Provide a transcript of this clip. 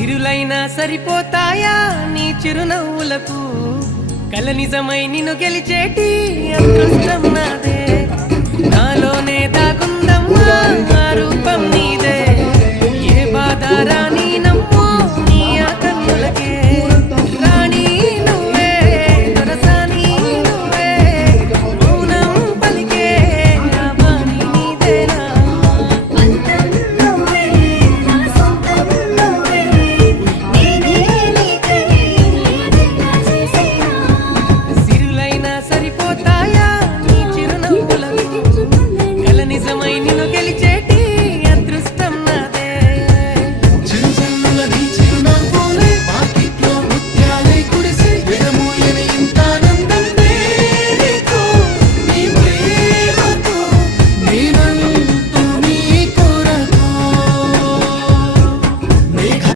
సిరులైనా సరిపోతాయా నీ చిరునవ్వులకు కల నిజమై నిన్ను గెలిచేటి అదృష్టం నాదే నాలోనే దాగుందమ్మా ఆ రూపం నీదే ఏ బాధ రాని